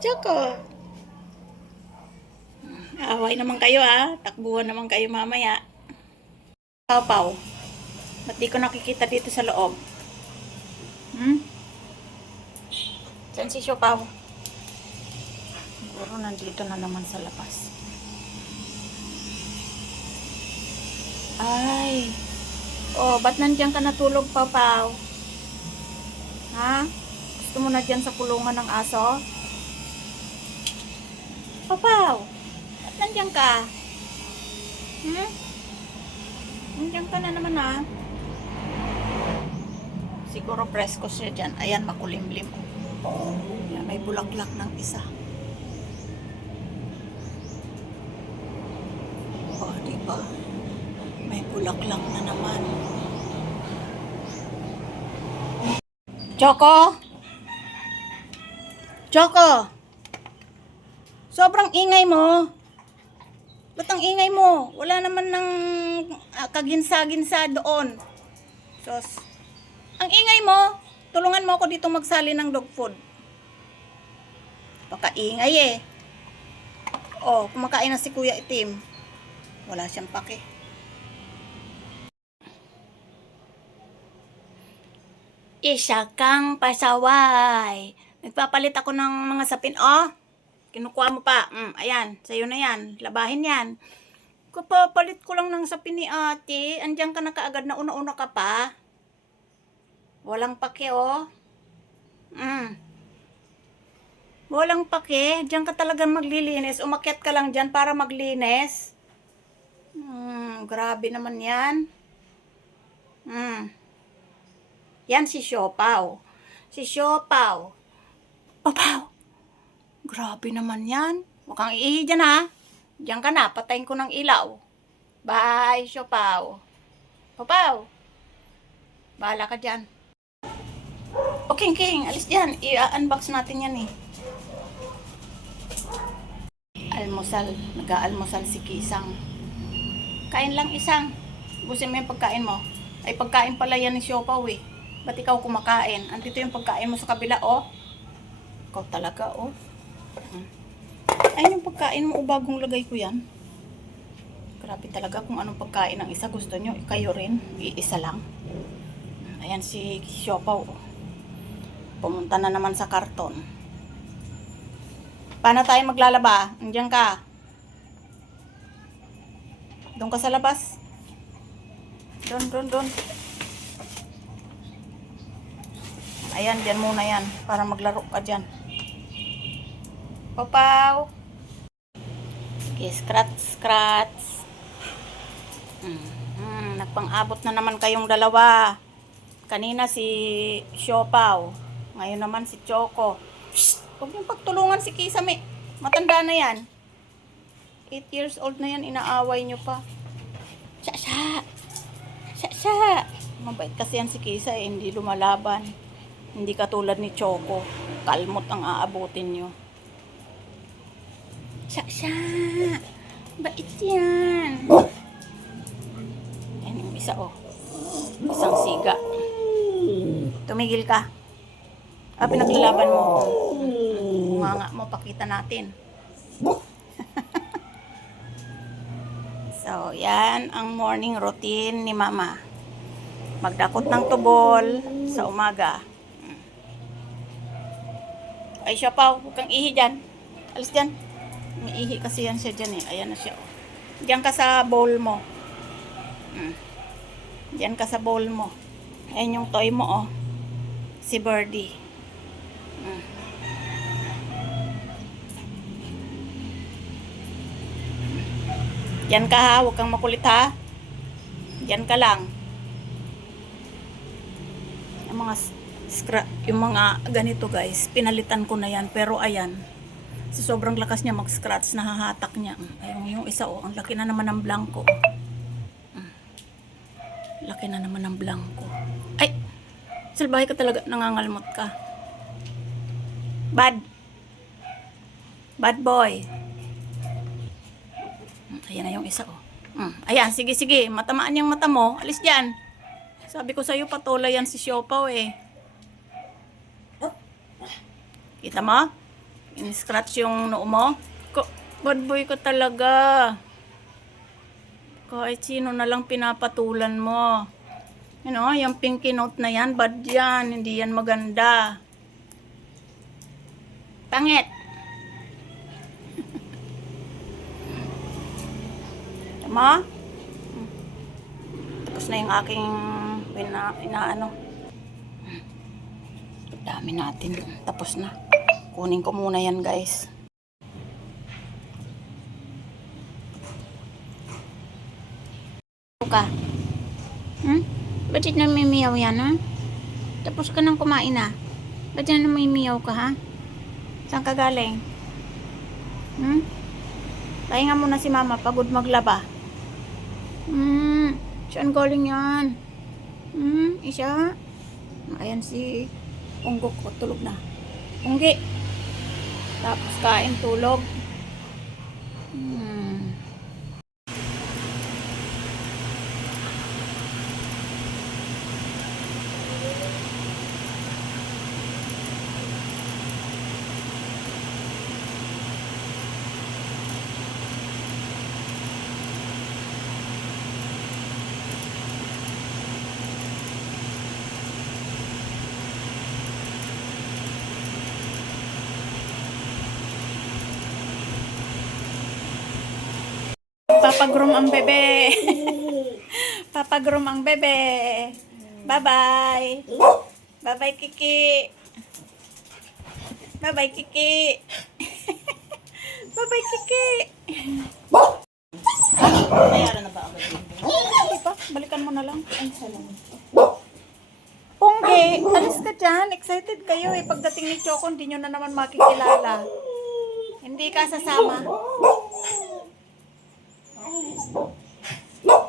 Choco. Away naman kayo ha. Takbuhan naman kayo mamaya. Pau Pau. Ba't di ko nakikita dito sa loob? Saan si Siopaw? Siguro nandito na naman sa labas. Ay. Oh, ba't nandiyan ka natulog, Pau Pau? Ha? Gusto mo na dyan sa kulungan ng aso? Pau Pau, ba't nandiyan ka? Nandiyan ka na naman ha? Siguro presko siya dyan. Ayan, makulimlim. Ayan, may bulaklak ng isa. Oh, diba? May bulaklak na naman. Choco? Choco? Sobrang ingay mo. Ba't ang ingay mo? Wala naman ng kaginsa-ginsa doon. Sos. Ang ingay mo. Tulungan mo ako dito magsali ng dog food. Baka ingay eh. Oh, kumakain na si Kuya Itim. Wala siyang pake. Isa kang pasaway. Nagpapalit ako ng mga sapin. Oh, kinukuha mo pa. Ayan, sa'yo na yan. Labahin yan. Kapapalit ko lang ng sapin ni ate. Andiyan ka na kaagad na una-una ka pa. Walang pake, oh. Walang pake. Diyan ka talagang maglilinis. Umakyat ka lang dyan para maglinis. Grabe naman yan. Yan si Siopaw. Si Siopaw. Papaw. Grabe naman yan. Huwag kang iihi dyan ha. Diyan ka na. Patayin ko ng ilaw. Bye, Siopaw. Papaw. Bahala ka dyan. O, King. Alis dyan. I-unbox natin yan eh. Almusal. Nag-aalmusal si Kisang. Kain lang isang. Busin mo yung pagkain mo. Ay, pagkain pala yan ni Siopaw eh. Ba't ikaw kumakain? Andito yung pagkain mo sa kabila, oh. Ikaw talaga, oh. Ayun yung pagkain mo, oh, bagong lagay ko yan. Grabe talaga kung anong pagkain ng isa gusto nyo. Kayo rin, iisa lang. Ayan si Siopaw, oh. Pumunta na naman sa karton. Paano tayo maglalaba? Andiyan ka. Doon ka sa labas. Doon. Ayan, dyan muna yan. Para maglaro ka dyan. Papaw. Okay, scratch. Nagpang-abot na naman kayong dalawa. Kanina si Siopaw. Ngayon naman si Choco. Psst! Huwag yung pagtulungan si Kisame. Matanda na yan. 8 years old na yan. Inaaway nyo pa. Sya. Mabait kasi yan si Kisa eh. Hindi lumalaban. Hindi katulad ni Choco. Kalmot ang aabutin nyo. Sya. Bait yan. Yan yung isa, oh. Isang siga. Tumigil ka. Pinaglalaban mo. Nga mo, pakita natin. So, yan ang morning routine ni Mama. Magdakot ng tubol sa umaga. Ay, Siopaw, huwag kang ihi dyan. Alis dyan. May ihi kasi yan siya dyan eh. Ayan na siya. Diyan ka sa bowl mo. Diyan ka sa bowl mo. Ayan yung toy mo, oh. Si Birdie. Diyan ka ha. Huwag kang makulit ha. Diyan ka lang. Yung mga ganito guys, pinalitan ko na yan, pero ayan, sa sobrang lakas niya mag-scratch, nahahatak niya. Ayun, yung isa, oh, ang laki na naman ng blanco. Laki na naman ng blanco. Ay, salbahe ka talaga, nangangalmot ka. Bad boy. Ayan na yung isa, oh. Ayan, sige, matamaan yung mata mo, alis dyan. Sabi ko sa'yo, patuloy yan si Siopaw eh. Kita mo? In-scratch yung noo mo. Bad boy ko talaga. Kahit sino na lang pinapatulan mo. You know, yung pinky note na yan, bad yan. Hindi yan maganda. Pangit. Tama? Tapos na yung aking inaano. Dami natin. Tapos na. Kunin ko muna yan, guys. Ka. Ba't namimiyaw yan, ha? Tapos ka nang kumain, ha? Ba't yan namimiyaw ka, ha? Saan ka galing? Pahinga muna si mama, pagod maglaba. Saan galing yan? Isa? Ayan si Unggok ko, tulog na. Unggi. Tapos kain, tulog. Papagroom ang bebe. Papagroom ang bebe. Bye-bye. Bye-bye, Kiki. Bye-bye, Kiki. Bye-bye, Kiki. Bayaran na ba agad yun? Hindi pa. Balikan mo na lang. Ay, salamat. Pongge, alis ka dyan. Excited kayo eh. Pagdating ni Choco, hindi nyo na naman makikilala. Hindi ka sasama.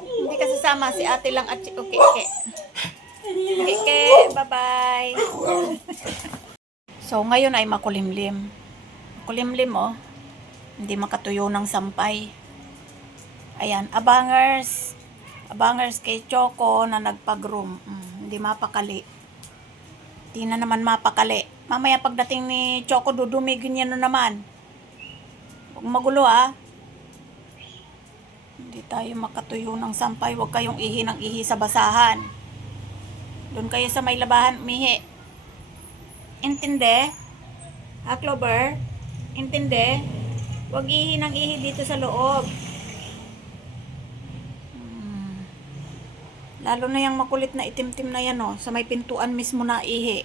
Hindi ka sasama, si ate lang at si Kike. Kike, bye-bye. So, ngayon ay makulimlim. Makulimlim, oh. Hindi makatuyo ng sampay. Ayan, abangers. Abangers kay Choco na nagpag-room. Hindi mapakali. Hindi na naman mapakali. Mamaya pagdating ni Choco, dudumigin niya na naman. Huwag magulo, ah. Hindi tayo makatuyo ng sampay. Huwag kayong ihi ng ihi sa basahan. Doon kayo sa may labahan, umihi. Intinde? Ha, Clover? Intinde? Huwag ihi ng ihi dito sa loob. Lalo na yung makulit na itim-tim na yan, oh. Sa may pintuan mismo na ihi.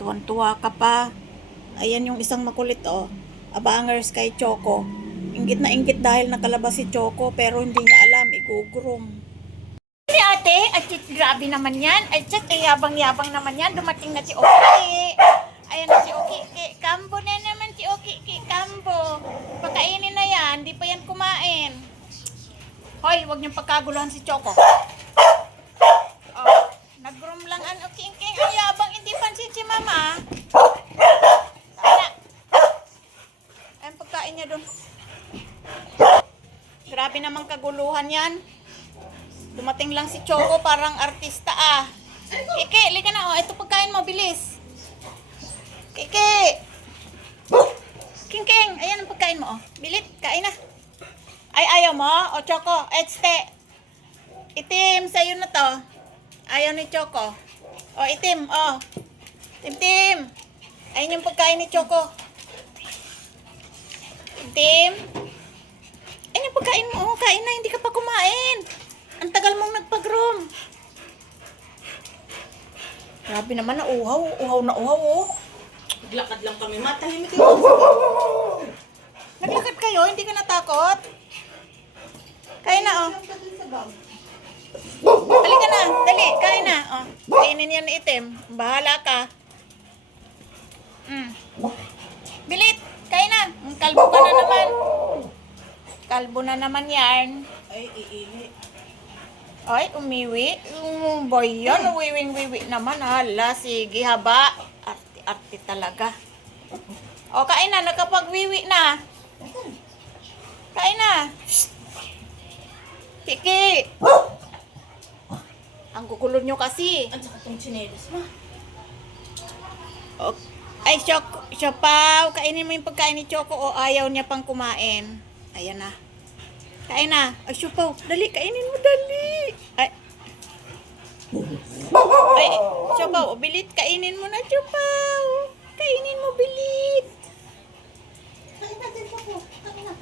Tuwan-tuwa ka pa. Ayan yung isang makulit, oh. Abangers kay Choco. Inggit na inggit dahil nakalabas si Choco pero hindi niya alam, igugroom. Ni ate, at grabe naman yan. Ay, yabang-yabang naman yan. Dumating na si Oki. Ayan na si Oki. Kambo na naman si Oki. Kambo. Pakainin na yan. Di pa yan kumain. Hoy, huwag niyong pagkaguluhan si Choco. Oh, nag-groom lang ang Oki. Ang yabang, hindi pansin si mama. Sana. Ayan pagkain niya doon. Grabe namang kaguluhan yan. Dumating lang si Choco, parang artista ah. Kiki, lika na. Oh, ito pagkain mo, bilis. Kiki. King, ayan ang pagkain mo. Oh. Bilit, kain na. Ay, ayaw mo? O, Choco, este. Itim, sa'yo na to. Ayaw ni Choco. O, itim, o. Tim. Ayun yung pagkain ni Choco. Tim. Ayun yung pagkain mo. Kain na, hindi ka pa kumain. Ang tagal mong nagpag-room. Grabe naman na uhaw. Uhaw na uhaw, oh. Naglakad lang kami. Matahimik yung Naglakad kayo? Hindi ka natakot? Kain na, oh. Halika na. Dali, kain na. Oh. Kainin yan itim. Bahala ka. Bilit, kain na. Kalbo ka na naman. Kalbo na naman yan. Ay, iihi. Ay, umiwi. Boy yan, wiwing-wiwi naman. Hala, sige, haba. Arte talaga. O, kain na. Nakapagwiwi na. Kain na. Shh. Kiki. Ang gugulo nyo kasi. Ang sakit yung chinelas mo. O, Ay, Siopaw, kainin mo yung pagkain ni Choco o ayaw niya pang kumain. Ayan na. Kain na. Ay, Siopaw, dali, kainin mo, dali. Ay, Siopaw, bilit, kainin mo na, Siopaw. Kainin mo, bilit. Kain natin po po. Kain na.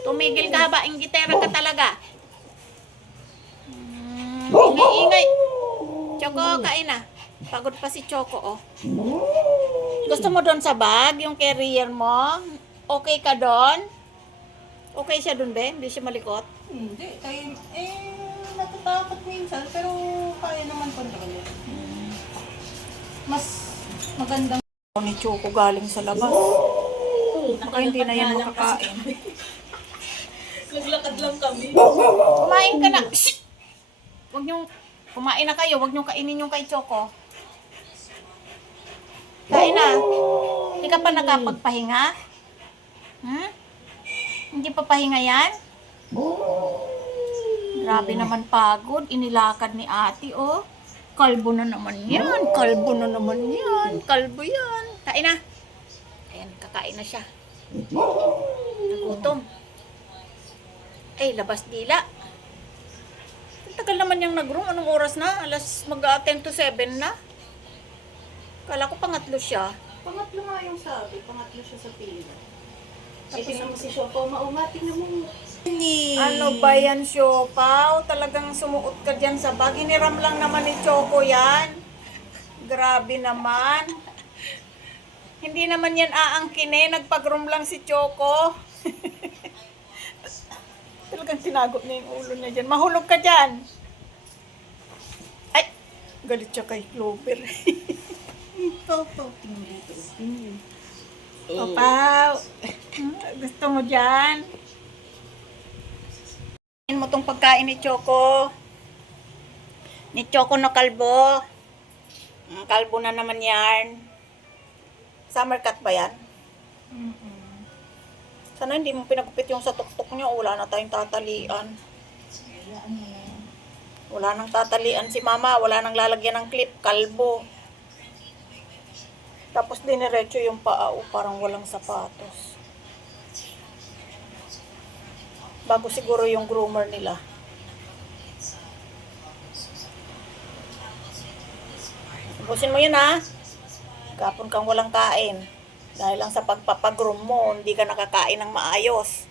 Tumigil ka ba? Inggitera ka talaga. Ingay-ingay. Choco, kain na. Pagod pa si Choco, oh. Gusto mo doon sa bag, yung carrier mo? Okay ka doon? Okay siya doon, be? Hindi siya malikot? Hindi. Tayo, natatakot minsan. Pero kaya naman po talaga. Mas magandang Ni Choco galing sa labas. Baka hindi na yan makakain. Naglakad lang kami. Kumain ka na. Shh! Huwag niyong, kumain na kayo. Huwag niyong kainin yung kay Choco. Kain na. Hindi ka pa nakapagpahinga? Hmm? Hindi pa pahinga yan? Grabe naman pagod. Inilakad ni ate, oh. Kalbo na naman yan. Kalbo na naman yan. Kalbo yan. Kain na. Ayan, kakain na siya. Nagutom. Ay, labas dila. Ang tagal naman yung nag-room. Anong oras na? Alas mag-10 to 7 na. Kala ko pangatlo siya. Pangatlo nga yung sabi. Pangatlo siya sa pila. Ay, tingnan mo si Siopaw. Maumating na mo. Ano ba yan, Siopaw? Talagang sumuot ka dyan sa bag. Hiniram lang naman ni Choco yan. Grabe naman. Hindi naman yan aangkin eh. Nagpag-room lang si Choco. Talagang tinago niya yung ulo niya dyan. Mahulog ka dyan. Ay! Galit siya kay Clover. Ikaw, tingnan dito. Opaw! Gusto mo dyan? Mo tong pagkain ni Choco. Ni Choco na kalbo. Kalbo na naman yan. Summer cut ba yan? Sana hindi mo pinagupit yung sa tuktok nyo. Wala na tayong tatalian. Wala nang tatalian si mama. Wala nang lalagyan ng clip. Kalbo. Tapos diniretso yung paa. Parang walang sapatos. Bago siguro yung groomer nila. Ubusin mo yun, ha? Kapon kang walang kain. Dahil lang sa pagpapagroom mo, hindi ka nakakain ng maayos.